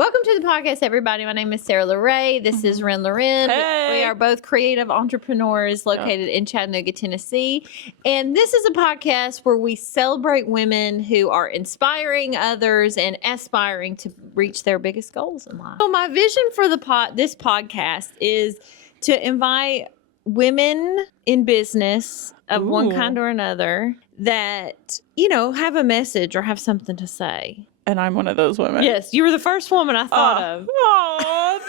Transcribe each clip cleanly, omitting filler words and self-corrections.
Welcome to the podcast, everybody. My name is Sarah LaRae. This is Ren Loren. Hey. We are both creative entrepreneurs located in Chattanooga, Tennessee. And this is a podcast where we celebrate women who are inspiring others and aspiring to reach their biggest goals in life. So my vision for this podcast is to invite women in business of one kind or another that, have a message or have something to say. And I'm one of those women. Yes, you were the first woman I thought of. Oh,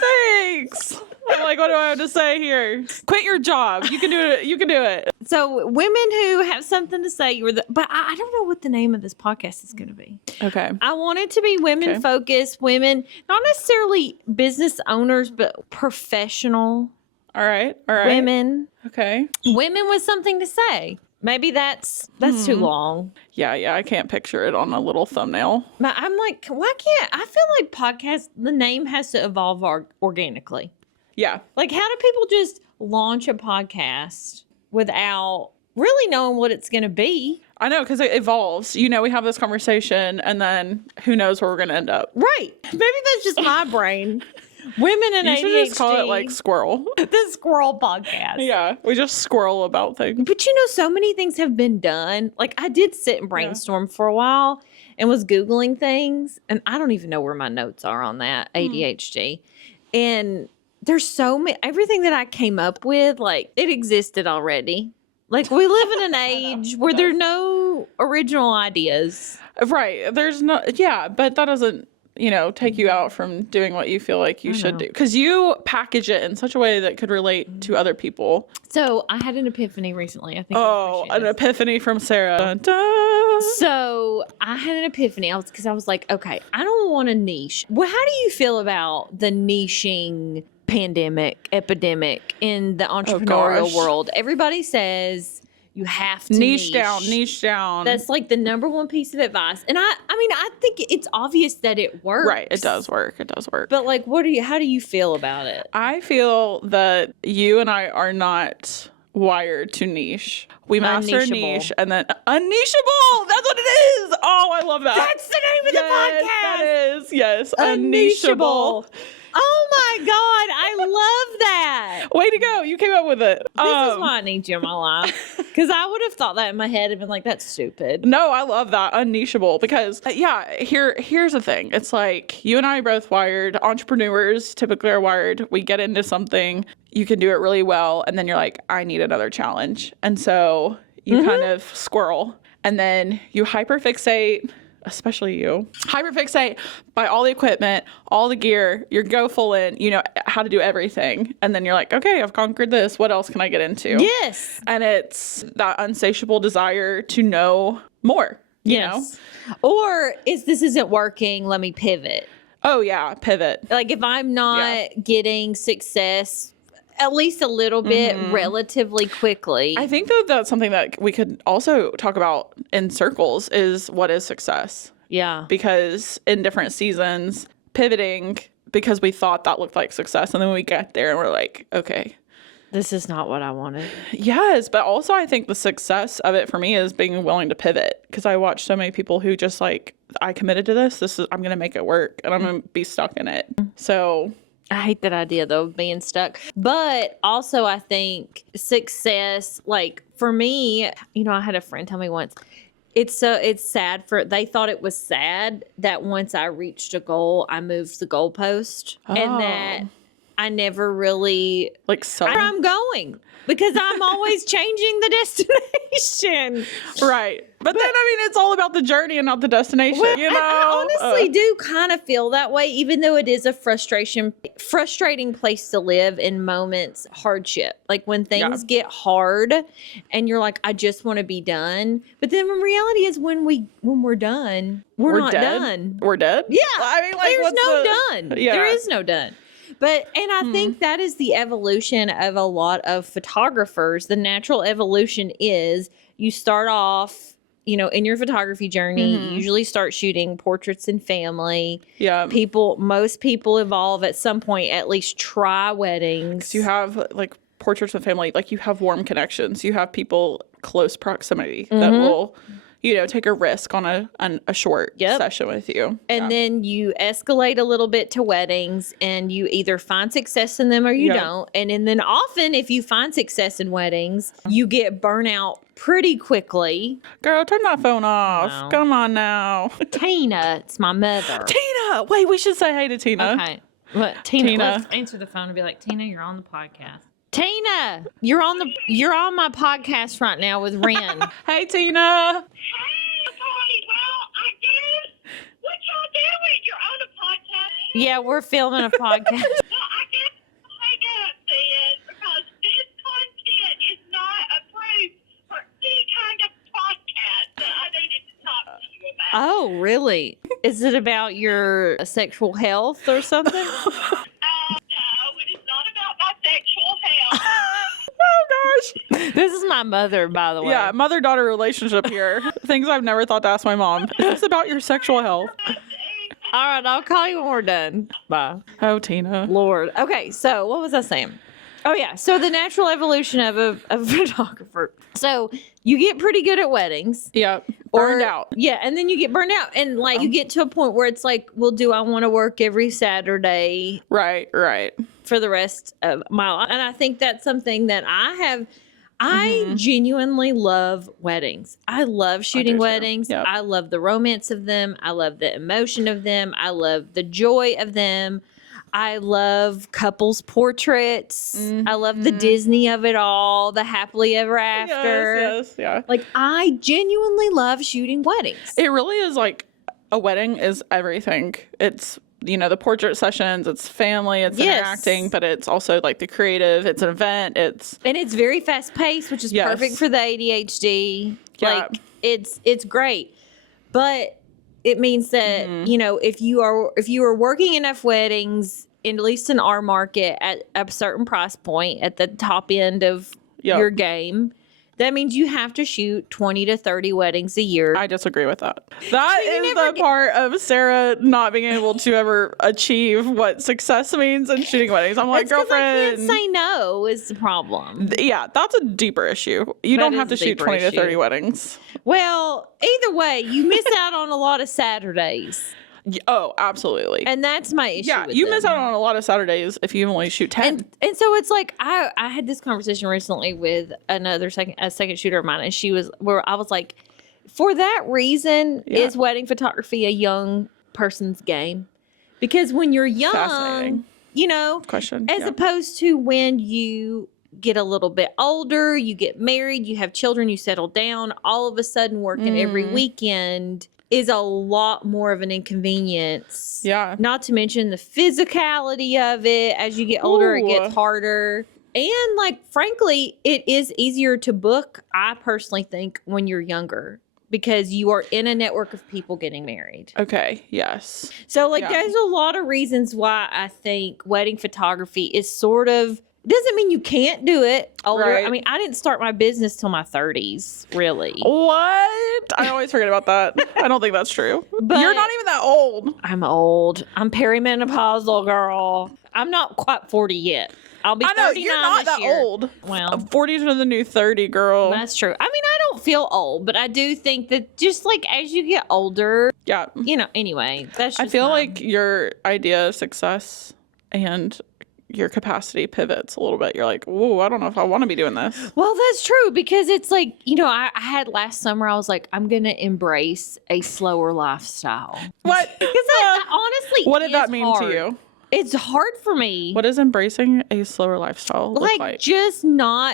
thanks. I'm like, what do I have to say here? Quit your job. You can do it. You can do it. So women who have something to say, but I don't know what the name of this podcast is going to be. Okay. I want it to be women focused, women, not necessarily business owners, but professional. All right. Women. Okay. Women with something to say. Maybe that's too long. Yeah. I can't picture it on a little thumbnail. But I'm like, why can't I feel like podcast? The name has to evolve organically. Yeah. Like, how do people just launch a podcast without really knowing what it's going to be? I know, because it evolves. We have this conversation, and then who knows where we're going to end up. Right. Maybe that's just my brain. Women and ADHD. You should just call it like Squirrel. The Squirrel Podcast. Yeah, we just squirrel about things. But so many things have been done. Like, I did sit and brainstorm for a while and was Googling things. And I don't even know where my notes are on that, ADHD. And there's so many, everything that I came up with, like, it existed already. Like, we live in an age where there are no original ideas. Right. There's no, but that doesn't, take you out from doing what you feel like you should do. Because you package it in such a way that could relate to other people. So I had an epiphany recently. I think. An epiphany from Sarah. Dun, dun. So I had an epiphany. Because I was like, okay, I don't want to niche. Well, how do you feel about the niching epidemic in the entrepreneurial world? Everybody says you have to niche down. That's like the number one piece of advice. And I think it's obvious that it works. Right. It does work. But like, how do you feel about it? I feel that you and I are not wired to niche. We master a niche and then Un-Nicheable. That's what it is. Oh, I love that. That's the name of the podcast. That is. Yes. Un-Nicheable. Oh my God. I love that. Way to go. You came up with it. This is why I need you in my life. Because I would have thought that in my head and been like, that's stupid. No, I love that. Un-Nicheable. Because, here's the thing. It's like you and I are both wired. Entrepreneurs typically are wired. We get into something. You can do it really well. And then you're like, I need another challenge. And so you kind of squirrel. And then you hyperfixate. Especially you, hyperfixate by all the equipment, all the gear, you go full in, how to do everything. And then you're like, okay, I've conquered this. What else can I get into? Yes. And it's that insatiable desire to know more, you know? Or this isn't working, let me pivot. Oh yeah, pivot. Like if I'm not getting success, at least a little bit relatively quickly. I think that's something that we could also talk about in circles is what is success. Yeah. Because in different seasons, pivoting because we thought that looked like success. And then we get there and we're like, okay. This is not what I wanted. Yes. But also I think the success of it for me is being willing to pivot. Because I watch so many people who just like, I committed to this. I'm going to make it work. And I'm going to be stuck in it. So I hate that idea, though, of being stuck. But also, I think success, like, for me, I had a friend tell me once, it's sad they thought it was sad that once I reached a goal, I moved the goalpost. And that I never really, where I'm going. Because I'm always changing the destination. Right. But then, it's all about the journey and not the destination, I honestly do kind of feel that way, even though it is a frustrating place to live in moments, hardship. Like when things get hard and you're like, I just want to be done. But then the reality is when we're done, we're not dead. Done. We're dead? Yeah. There's no done. Yeah. There is no done. And I think that is the evolution of a lot of photographers. The natural evolution is you start off, in your photography journey, you usually start shooting portraits and family. Yeah. Most people evolve at some point, at least try weddings. You have like portraits of family, like you have warm connections. You have people close proximity that will, take a risk on a short session with you. And then you escalate a little bit to weddings, and you either find success in them or you don't. And then often if you find success in weddings, you get burnout pretty quickly. Girl, turn that phone off. No. Come on now. Tina, it's my mother. Tina! Wait, we should say hey to Tina. Okay. What, Tina, let's answer the phone and be like, Tina, you're on the podcast. Tina, you're on my podcast right now with Ren. Hey, Tina. Yeah, we're filming a podcast. Well, I guess I'll hang up then, because this content is not approved for any kind of podcast that I needed to talk to you about. Oh, really? Is it about your sexual health or something? No, it is not about my sexual health. Oh, gosh. This is my mother, by the way. Yeah, mother-daughter relationship here. Things I've never thought to ask my mom. Is this about your sexual health? All right, I'll call you when we're done. Bye. Oh, Tina. Lord. Okay, so what was I saying? Oh, yeah. So the natural evolution of a photographer. So you get pretty good at weddings. Yeah. Burned out. Yeah, and then you get burned out. And, like, you get to a point where it's like, well, do I want to work every Saturday? Right. For the rest of my life? And I think that's something that I genuinely love weddings. I love shooting weddings. Yep. I love the romance of them. I love the emotion of them. I love the joy of them. I love couples portraits. I love the Disney of it all, the happily ever after. Yes, yeah. Like, I genuinely love shooting weddings. It really is like a wedding is everything. It's, the portrait sessions, it's family, it's interacting, but it's also like the creative, it's an event, and it's very fast paced, which is perfect for the ADHD. Yeah. Like, it's great. But it means that, if you are working enough weddings, at least in our market, at a certain price point at the top end of your game, that means you have to shoot 20 to 30 weddings a year. I disagree with that. That is the part of Sarah not being able to ever achieve what success means in shooting weddings. I'm like, girlfriend. I can't say no is the problem. Yeah, that's a deeper issue. You don't have to shoot 20 to 30 weddings. Well, either way, you miss out on a lot of Saturdays. Oh, absolutely. And that's my issue. Yeah, with you them. miss out on a lot of Saturdays if you only shoot 10. And so it's like I had this conversation recently with a second shooter of mine, and I was like, for that reason, is wedding photography a young person's game? Because when you're young, Question. as opposed to when you get a little bit older, you get married, you have children, you settle down, all of a sudden working every weekend is a lot more of an inconvenience. Yeah. Not to mention the physicality of it. As you get older, it gets harder. And, like, frankly, it is easier to book, I personally think, when you're younger, because you are in a network of people getting married. Okay, yes. So, like, there's a lot of reasons why I think wedding photography is sort of, doesn't mean you can't do it older. Right. I mean, I didn't start my business till my 30s, really. What? I always forget about that. I don't think that's true. But you're not even that old. I'm old. I'm perimenopausal, girl. I'm not quite 40 yet. I'll be 39 you're not this that year. old. Well, 40 to the new 30, girl. That's true. I mean, I don't feel old, but I do think that just like as you get older, yeah. Anyway, that's just I feel like your idea of success and your capacity pivots a little bit. You're like, whoa, I don't know if I want to be doing this. Well, that's true, because it's like, I had last summer, I was like, I'm going to embrace a slower lifestyle. What? Because that honestly, what did that mean hard. to you? It's hard for me. What does embracing a slower lifestyle look like? Just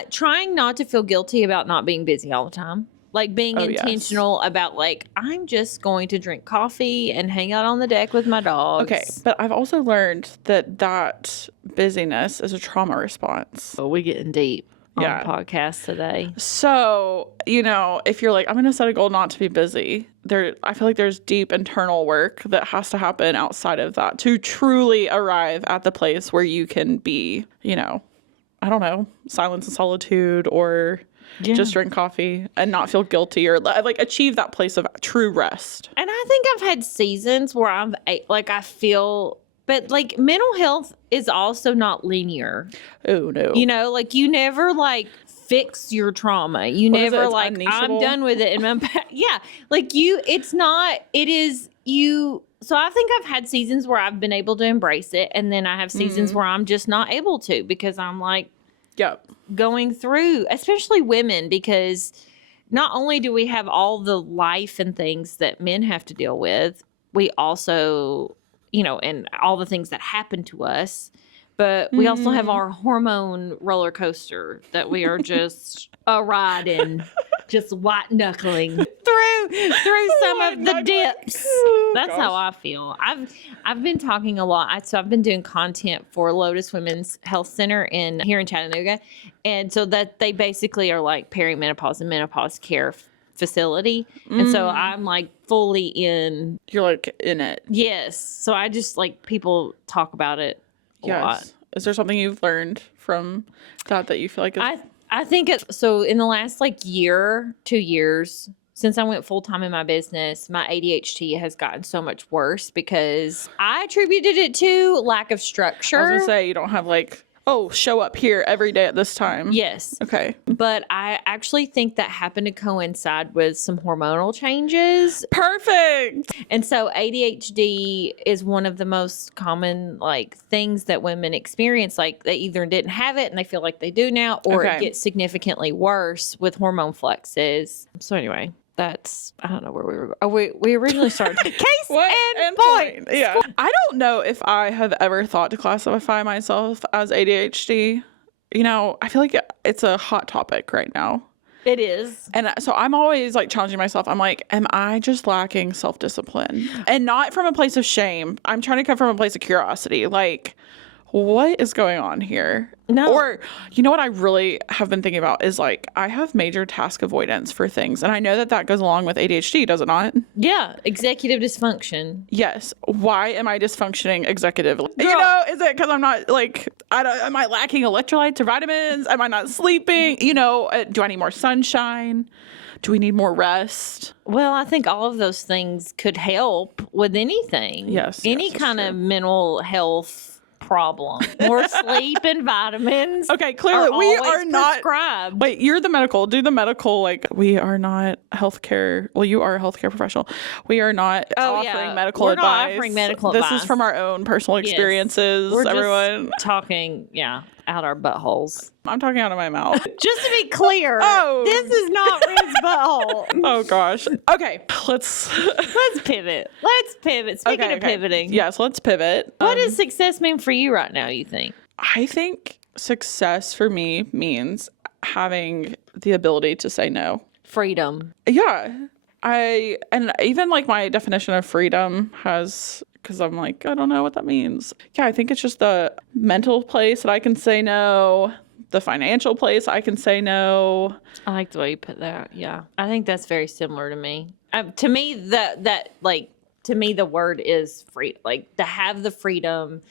trying not to feel guilty about not being busy all the time. Like being intentional about like, I'm just going to drink coffee and hang out on the deck with my dogs. Okay, but I've also learned that busyness is a trauma response. Oh, we're getting deep on the podcast today. So, if you're like, I'm going to set a goal not to be busy, I feel like there's deep internal work that has to happen outside of that to truly arrive at the place where you can be, I don't know, silence and solitude, or just drink coffee and not feel guilty, or like achieve that place of true rest. And I think I've had seasons where I feel, but like mental health is also not linear. Oh no. Like you never like fix your trauma. You What is it? never It's like, I'm un-nicheable? done with it. And yeah, like it's not, it is you. So I think I've had seasons where I've been able to embrace it. And then I have seasons where I'm just not able to, because I'm like going through, especially women, because not only do we have all the life and things that men have to deal with, we also, and all the things that happen to us, but we also have our hormone roller coaster that we are just riding, just white knuckling through some of the dips. That's how I feel. I've been talking a lot. So I've been doing content for Lotus Women's Health Center here in Chattanooga, and so that they basically are like perimenopause and menopause care facility, and so I'm like fully in. You're like in it. Yes. So I just like people talk about it a lot. Is there something you've learned from that you feel like is... I think so in the last like 2 years, since I went full time in my business, my ADHD has gotten so much worse because I attributed it to lack of structure. I was gonna say, you don't have like, show up here every day at this time. Yes. Okay. But I actually think that happened to coincide with some hormonal changes. Perfect. And so ADHD is one of the most common like things that women experience. Like they either didn't have it and they feel like they do now, or it gets significantly worse with hormone fluxes. So anyway, I don't know where we were. We originally started. Case and point. Yeah. I don't know if I have ever thought to classify myself as ADHD. I feel like it's a hot topic right now. It is. And so I'm always like challenging myself. I'm like, am I just lacking self-discipline? And not from a place of shame. I'm trying to come from a place of curiosity. Like, what is going on here? No. Or, what I really have been thinking about is like, I have major task avoidance for things. And I know that goes along with ADHD, does it not? Yeah. Executive dysfunction. Yes. Why am I dysfunctioning executively? Is it because I'm not like, am I lacking electrolytes or vitamins? Am I not sleeping? Do I need more sunshine? Do we need more rest? Well, I think all of those things could help with anything. Yes. Any kind of mental health problem. More sleep and vitamins. Okay, clearly we are not prescribed. Wait, you're the medical. Do the medical, like, we are not healthcare. Well, you are a healthcare professional. We are not offering medical We're advice. not offering medical advice. This is from our own personal experiences, We're everyone. Just talking, out our buttholes. I'm talking out of my mouth. Just to be clear, this is not Red's butthole. Oh gosh. Okay, let's pivot. Speaking of pivoting. Yes, let's pivot. What does success mean for you right now, you think? I think success for me means having the ability to say no. Freedom. Yeah. And even like my definition of freedom has, because I'm like, I don't know what that means. Yeah, I think it's just the mental place that I can say no, the financial place I can say no. I like the way you put that. Yeah. I think that's very similar to me. To me, to me, the word is free. Like to have the freedom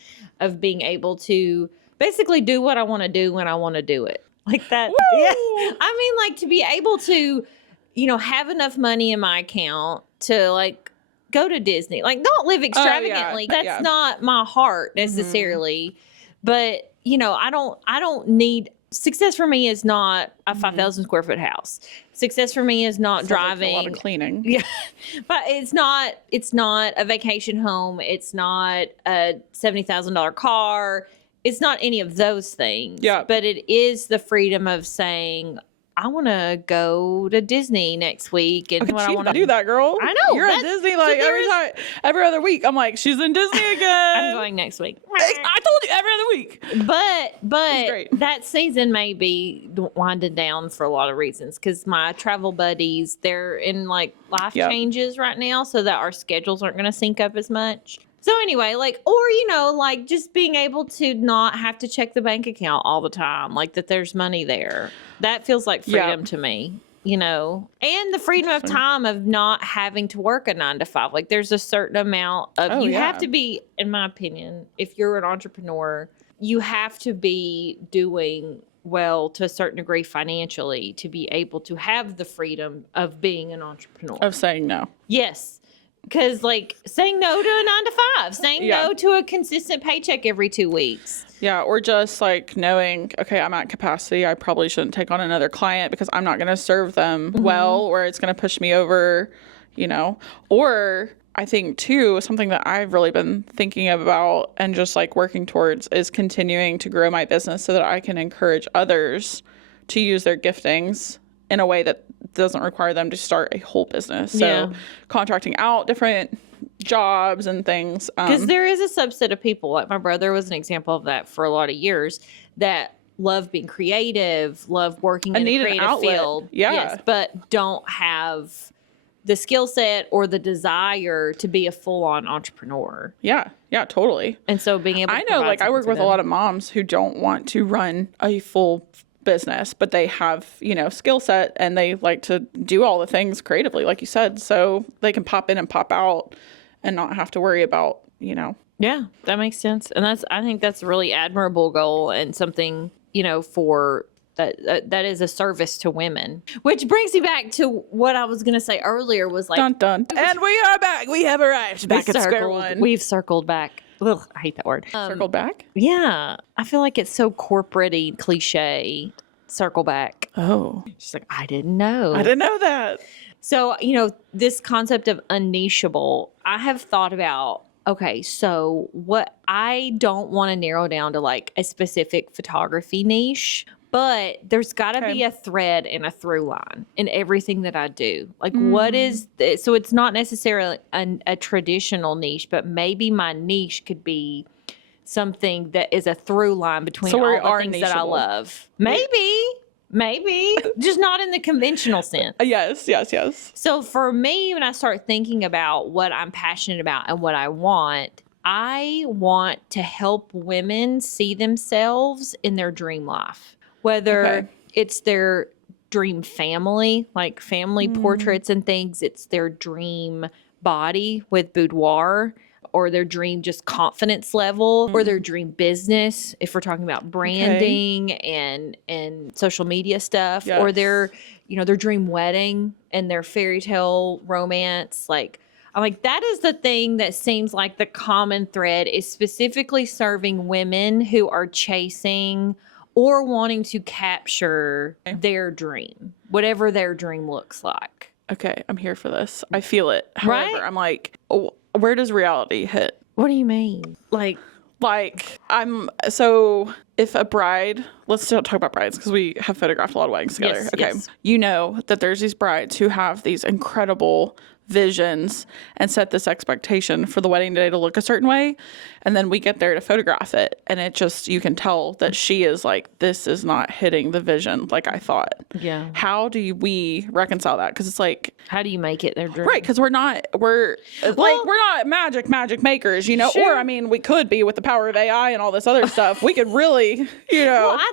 of being able to basically do what I want to do when I want to do it. Like that. Woo! Yeah. I mean, like to be able to, have enough money in my account to like go to Disney. Like don't live extravagantly. That's not my heart necessarily. But, I don't need success for me is not a 5,000 square foot house. Success for me is not driving. Like a lot of cleaning. Yeah. But it's not a vacation home. It's not a $70,000 car. It's not any of those things. Yeah. But it is the freedom of saying, I want to go to Disney next week, and what I want to do that, girl. I know You're at Disney like every other week. I'm like, she's in Disney again. I'm going next week. I told you every other week. But that season may be winding down for a lot of reasons because my travel buddies, they're in like life changes right now, so that our schedules aren't going to sync up as much. So anyway, like just being able to not have to check the bank account all the time, like that there's money there. That feels like freedom to me, and the freedom of time of not having to work a 9 to 5. Like there's a certain amount of, have to be, in my opinion, if you're an entrepreneur, you have to be doing well to a certain degree financially to be able to have the freedom of being an entrepreneur. Of saying no. Yes. Because, like, saying no to a 9 to 5, saying no to a consistent paycheck every 2 weeks. Yeah, or just like knowing, okay, I'm at capacity. I probably shouldn't take on another client because I'm not going to serve them well, or it's going to push me over, you know. Or I think, too, something that I've really been thinking about and just like working towards is continuing to grow my business so that I can encourage others to use their giftings in a way that doesn't require them to start a whole business. So contracting out different jobs and things. Because there is a subset of people, like my brother was an example of that for a lot of years, that love being creative, love working in a creative field. Yeah. Yes, but don't have the skill set or the desire to be a full-on entrepreneur. Yeah, totally. And so being able to I know, like, I work with a lot of moms who don't want to run a full business, but they have, you know, skill set and they like to do all the things creatively, like you said, so they can pop in and pop out and not have to worry about, you know. Yeah, that makes sense. And I think that's a really admirable goal and something, you know, for that is a service to women. Which brings me back to what I was going to say earlier was like, dun dun. And we are back. We have arrived back at square one. We've circled back. Ugh, I hate that word. Circled back? Yeah. I feel like it's so corporate-y, cliche. Circle back. Oh. She's like, I didn't know. I didn't know that. So, you know, this concept of un-nicheable, I have thought about, okay, so what I don't want to narrow down to like a specific photography niche, but there's got to be a thread and a through line in everything that I do. Like, what is this? So it's not necessarily a traditional niche, but maybe my niche could be something that is a through line between all the things that I love. Maybe, just not in the conventional sense. Yes. So for me, when I start thinking about what I'm passionate about and what I want to help women see themselves in their dream life. Whether it's their dream family, like family portraits and things, it's their dream body with Boudoir, or their dream just confidence level, or their dream business, if we're talking about branding and social media stuff, or their, you know, their dream wedding and their fairy tale romance. Like, I'm like, that is the thing that seems like the common thread is specifically serving women who are chasing or wanting to capture their dream, whatever their dream looks like. Okay, I'm here for this. I feel it. However, I'm like, oh, where does reality hit? What do you mean? Like so if a bride, let's still talk about brides because we have photographed a lot of weddings together. Yes, okay. yes. You know that there's these brides who have these incredible visions and set this expectation for the wedding day to look a certain way. And then we get there to photograph it. And it just, you can tell that she is like, this is not hitting the vision like I thought. Yeah. How do we reconcile that? Because it's like, how do you make it their dream? right, because we're not magic makers, you know. Sure. Or I mean, we could be with the power of AI and all this other stuff. We could really, you know. Well, I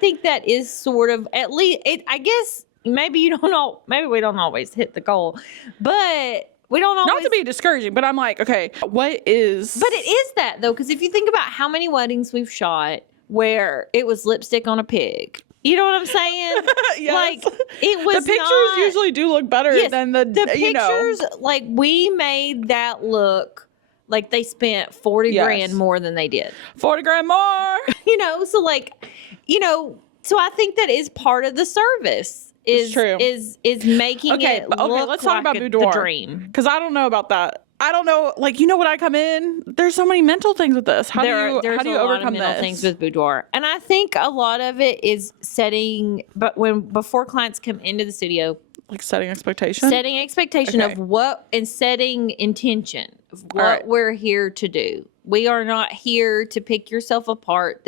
think that is sort of, at least I guess maybe we don't always hit the goal, but we don't always. Not to be discouraging, but I'm like, okay, what is? But it is that though, because if you think about how many weddings we've shot where it was lipstick on a pig. You know what I'm saying? Yes. Like, it was the pictures usually do look better than the pictures. You know. Like, we made that look like they spent 40 grand more than they did. 40 grand more. You know, so like, you know, so I think that is part of the service. Is making it look let's like talk about Boudoir, the dream. Because I don't know about that. I don't know, like, you know, when I come in, there's so many mental things with this. How do you overcome a lot of mental things with Boudoir? And I think a lot of it is before clients come into the studio, like setting expectation of what, and setting intention of what we're here to do. We are not here to pick yourself apart.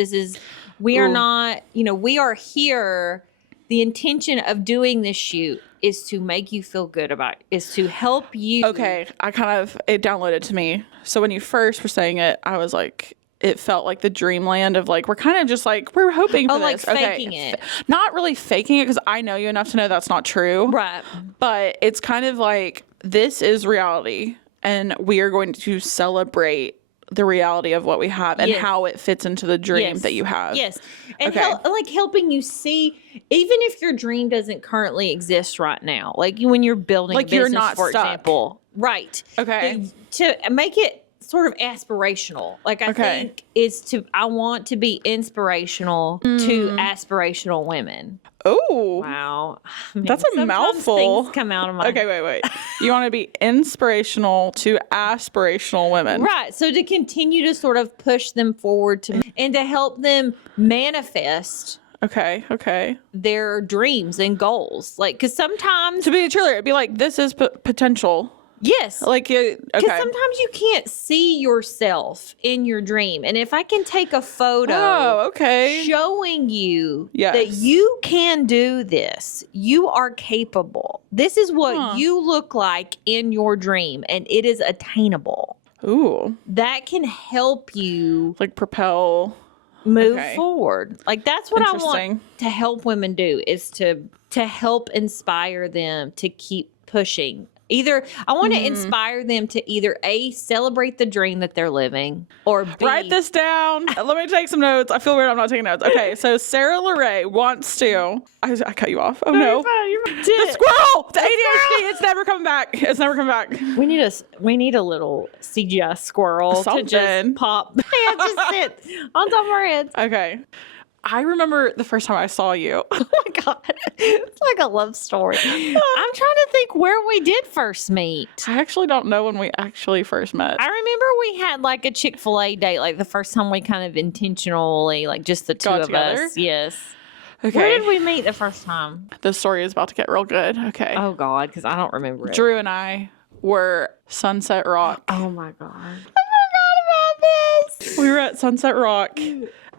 We are not, you know, we are here. The intention of doing this shoot is to make you feel good about it, is to help you. Okay, it downloaded to me. So when you first were saying it, I was like, it felt like the dreamland of like, we're kind of just like, we're hoping for like this. faking it. Not really faking it, because I know you enough to know that's not true. Right. But it's kind of like, this is reality, and we are going to celebrate the reality of what we have and how it fits into the dream that you have. Yes. And helping you see, even if your dream doesn't currently exist right now, like when you're building a business, for example, Right. Okay. To make it sort of aspirational. Like I think I want to be inspirational to aspirational women. Oh. Wow. That's a sometimes mouthful. Things come out of my Okay, wait. You want to be inspirational to aspirational women. Right. So to continue to sort of push them forward and to help them manifest Okay. their dreams and goals. Like, because sometimes To be a cheerleader, it'd be like, this is potential. yes. Like, okay. Because sometimes you can't see yourself in your dream. And if I can take a photo showing you that you can do this, you are capable. This is what you look like in your dream, and it is attainable. Ooh. That can help you Like propel. move forward. Like that's what I Interesting. want to help women do, is to help inspire them to keep pushing. Either I want to inspire them to either A, celebrate the dream that they're living, or B, Write this down. Let me take some notes. I feel weird I'm not taking notes. Okay, so Sarah Lerae wants to. I cut you off. Oh no. The squirrel! The ADHD, it's never coming back. It's never coming back. We need a little CGI squirrel to just Something. pop. Yeah, just sit on top of our heads. Okay. I remember the first time I saw you. Oh my God. It's like a love story. I'm trying to think where we did first meet. I actually don't know when we actually first met. I remember we had like a Chick-fil-A date, like the first time we kind of intentionally, like just the two Got of together? us. Yes. Okay. Where did we meet the first time? This story is about to get real good. Okay. Oh God, because I don't remember it. Drew and I were Sunset Rock. Oh my God. I forgot about this. We were at Sunset Rock.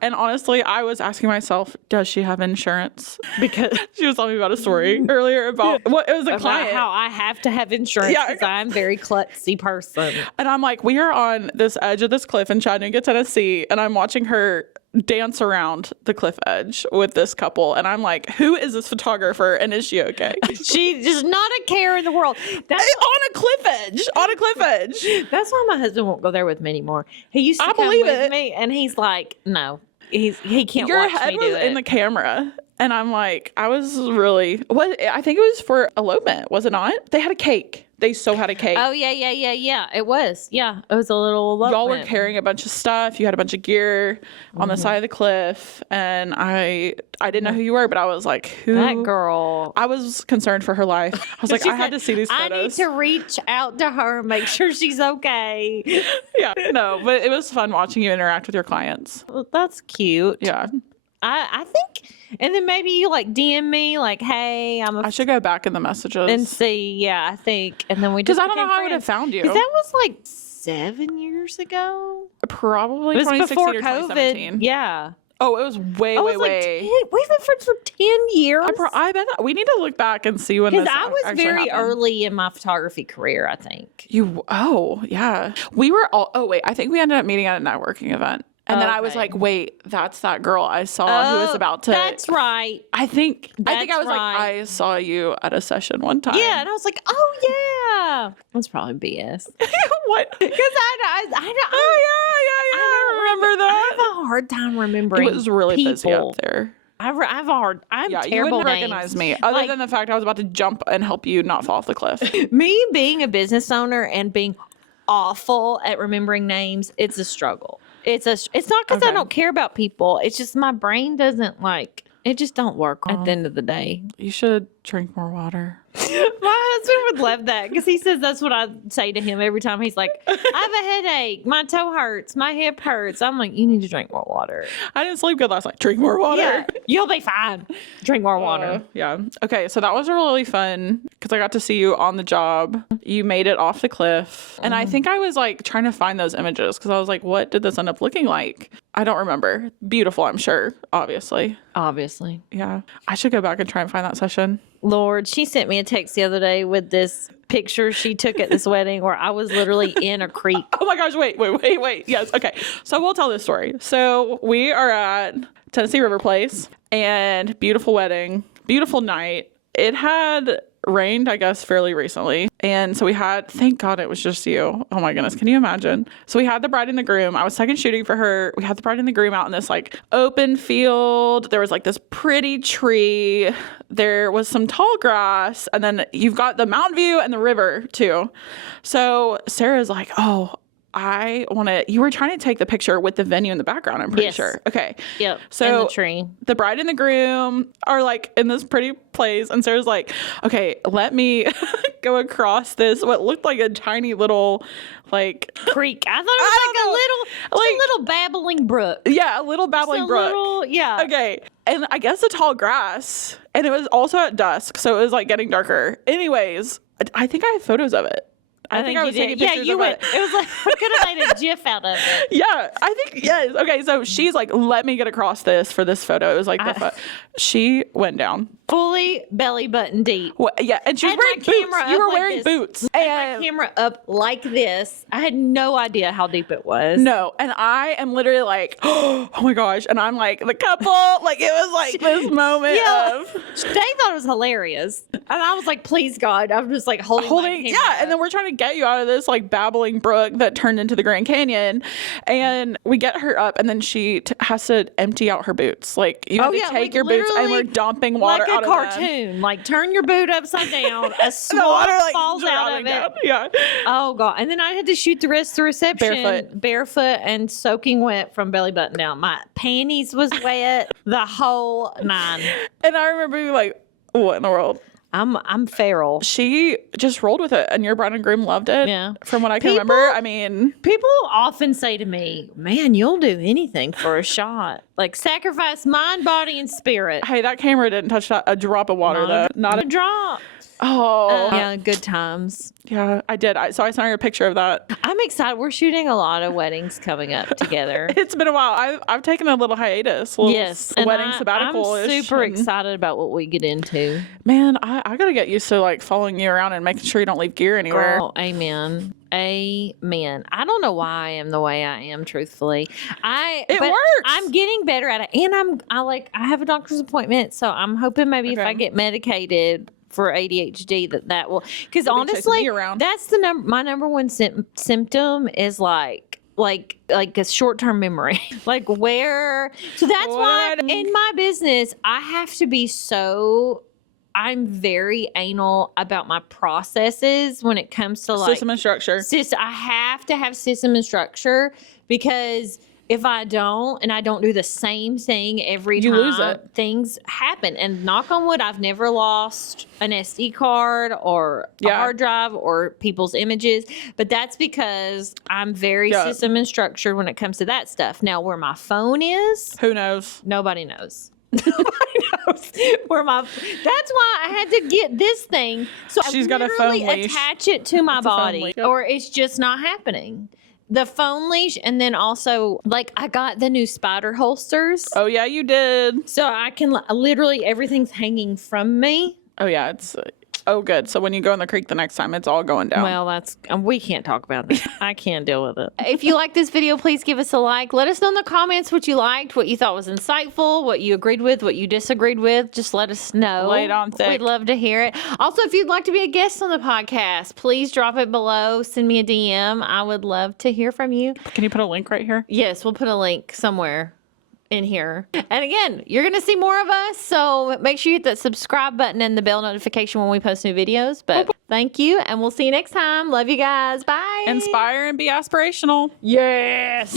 And honestly, I was asking myself, does she have insurance? Because she was telling me about a story earlier about it was a About client. how I have to have insurance because I'm a very klutzy person. And I'm like, we are on this edge of this cliff in Chattanooga, Tennessee, and I'm watching her dance around the cliff edge with this couple. And I'm like, who is this photographer? And is she okay? She's just not a care in the world. That's on a cliff edge. On a cliff edge. That's why my husband won't go there with me anymore. He used to I come believe with it. me, and he's like, no, he can't Your watch head me was do it. in the camera. And I'm like, I was really, I think it was for elopement, was it not? They had a cake. They so had a cake. Oh, yeah. It was. Yeah, it was a little Y'all were elopement. carrying a bunch of stuff. You had a bunch of gear on the side of the cliff. And I didn't know who you were, but I was like, who? That girl. I was concerned for her life. I was like, She I had said, to see these I need photos. to reach out to her and make sure she's okay. Yeah, no, but it was fun watching you interact with your clients. Well, that's cute. Yeah. I think, and then maybe you like DM me like, hey, I should go back in the messages. and see. Yeah, I think. And then we just Because I don't know how I would have found you. 'Cause that was like 7 years ago. Probably It was 2016 before or COVID. 2017. Yeah. Oh, it was way, I way, was like, way. we've been friends for 10 years. I bet we need to look back and see when this Because I was actually very happened. early in my photography career, I think. Yeah. We were all, wait, I think we ended up meeting at a networking event. And then I was Okay. like, wait, that's that girl I saw who was about to. That's right. I think I That's was like, right. I saw you at a session one time. Yeah, and I was like, oh yeah. That's probably BS. What? Because I I remember that. I have a hard time remembering. It was really busy people. up there. I have a hard. I'm Yeah, you terrible. wouldn't names. recognize me other Like, than the fact I was about to jump and help you not fall off the cliff. me being a business owner and being awful at remembering names. It's a struggle. It's not because I Okay. don't care about people. It's just my brain doesn't like. It just don't work at the end of the day. You should drink more water. My husband would love that because he says that's what I say to him every time. He's like, I have a headache. My toe hurts. My hip hurts. I'm like, you need to drink more water. I didn't sleep good last night. Drink more water. Yeah, you'll be fine. Drink more water. Yeah. Okay. So that was really fun because I got to see you on the job. You made it off the cliff. And I think I was like trying to find those images because I was like, what did this end up looking like? I don't remember. Beautiful, I'm sure. Obviously. Yeah. I should go back and try and find that session. Lord, she sent me a text the other day with this picture she took at this wedding where I was literally in a creek. Oh my gosh, wait. Yes, okay. So we'll tell this story. So we are at Tennessee River Place and beautiful wedding, beautiful night. It had rained, I guess, fairly recently. And so we had, thank God it was just you. Oh my goodness. Can you imagine? So we had the bride and the groom. I was second shooting for her. We had the bride and the groom out in this like open field. There was like this pretty tree. There was some tall grass. And then you've got the mountain view and the river too. So Sarah's like, oh, I want to, you were trying to take the picture with the venue in the background, I'm pretty sure. Okay. Yep. So and the tree. The bride and the groom are like in this pretty place. And Sarah's like, okay, let me go across this, what looked like a tiny little like creek. I thought it was like a little babbling brook. Yeah, a little babbling brook. Yeah. Okay. And I guess the tall grass. And it was also at dusk. So it was like getting darker. Anyways, I think I have photos of it. I think I was taking pictures of it. It was like, I could have made a GIF out of it. Yeah, I think, yes. Okay, so she's like, let me get across this for this photo. It was like, she went down. Fully belly button deep. Well, yeah, and she was wearing boots. You were wearing boots. I had my camera up like this. I had no idea how deep it was. No, and I am literally like, oh my gosh. And I'm like, the couple, like it was like this moment of. They thought it was hilarious. And I was like, please God. I'm just like holding my camera up. And then we're trying to get you out of this like babbling brook that turned into the Grand Canyon. And we get her up and then she has to empty out her boots. Like you have to take your boots and we're dumping water out of them. Like a cartoon. Like turn your boot upside down. A swab falls out of it. Yeah. Oh God. And then I had to shoot the rest of the reception barefoot and soaking wet from belly button down. My panties was wet. The whole nine. And I remember being like, what in the world? I'm feral. She just rolled with it, and your bride and groom loved it. Yeah. From what I can remember, I mean, people often say to me, "Man, you'll do anything for a shot. Like sacrifice mind, body, and spirit." Hey, that camera didn't touch a drop of water though. Not a drop. Oh. Yeah, good times. Yeah, I did. So I sent her a picture of that. I'm excited. We're shooting a lot of weddings coming up together. It's been a while. I've taken a little hiatus. Yes. Wedding sabbatical. I'm super excited about what we get into. Man, I got to get used to like following you around and making sure you don't leave gear anywhere. Girl, amen. Amen. I don't know why I am the way I am, truthfully. It works. I'm getting better at it. And I have a doctor's appointment, so I'm hoping maybe if I get medicated for ADHD that will, because honestly that's my number one symptom is like a short-term memory. So that's why in my business I have to be I'm very anal about my processes when it comes to like system and structure. I have to have system and structure, because if I don't, and I don't do the same thing every time, lose it. Things happen. And knock on wood, I've never lost an SD card or a hard drive or people's images. But that's because I'm very system and structured when it comes to that stuff. Now, where my phone is, who knows? Nobody knows. Nobody knows where that's why I had to get this thing. So she's I got a phone leash. Attach it to my body, or it's just not happening. The phone leash, and then also like I got the new spider holsters. Oh yeah, you did. So I can literally everything's hanging from me. Oh yeah, it's good. So when you go in the creek the next time, it's all going down. Well, we can't talk about that. I can't deal with it. If you like this video, please give us a like. Let us know in the comments what you liked, what you thought was insightful, what you agreed with, what you disagreed with. Just let us know. Lay it on thick. We'd love to hear it. Also, if you'd like to be a guest on the podcast, please drop it below. Send me a DM. I would love to hear from you. Can you put a link right here? Yes, we'll put a link somewhere in here. And again, you're going to see more of us, so make sure you hit that subscribe button and the bell notification when we post new videos. But thank you, and we'll see you next time. Love you guys. Bye. Inspire and be aspirational. Yes.